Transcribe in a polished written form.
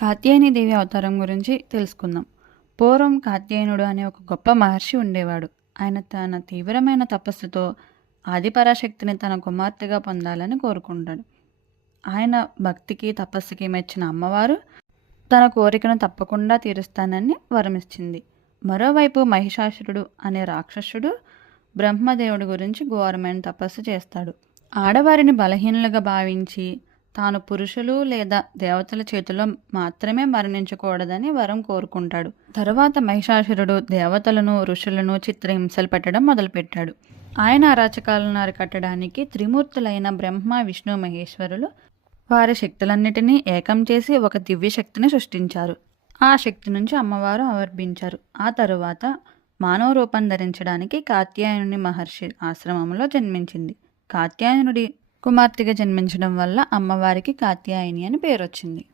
కాత్యాయని దేవి అవతారం గురించి తెలుసుకుందాం. పూర్వం కాత్యాయనుడు అనే ఒక గొప్ప మహర్షి ఉండేవాడు. ఆయన తన తీవ్రమైన తపస్సుతో ఆదిపరాశక్తిని తన కుమార్తెగా పొందాలని కోరుకుంటాడు. ఆయన భక్తికి తపస్సుకి మెచ్చిన అమ్మవారు తన కోరికను తప్పకుండా తీరుస్తానని వరమిచ్చింది. మరోవైపు మహిషాసురుడు అనే రాక్షసుడు బ్రహ్మదేవుడి గురించి ఘోరమైన తపస్సు చేస్తాడు. ఆడవారిని బలహీనులుగా భావించి తాను పురుషులు లేదా దేవతల చేతిలో మాత్రమే మరణించకూడదని వరం కోరుకుంటాడు. తరువాత మహిషాసురుడు దేవతలను ఋషులను చిత్రహింసలు పెట్టడం మొదలుపెట్టాడు. ఆయన అరాచకాలను అరికట్టడానికి త్రిమూర్తులైన బ్రహ్మ విష్ణు మహేశ్వరులు వారి శక్తులన్నిటినీ ఏకం చేసి ఒక దివ్య శక్తిని సృష్టించారు. ఆ శక్తి నుంచి అమ్మవారు ఆవిర్భించారు. ఆ తరువాత మానవ రూపం ధరించడానికి కాత్యాయనుని మహర్షి ఆశ్రమంలో జన్మించింది. కాత్యాయనుడి కుమార్తెగా జన్మించడం వల్ల అమ్మవారికి కాత్యాయని అని పేరు వచ్చింది.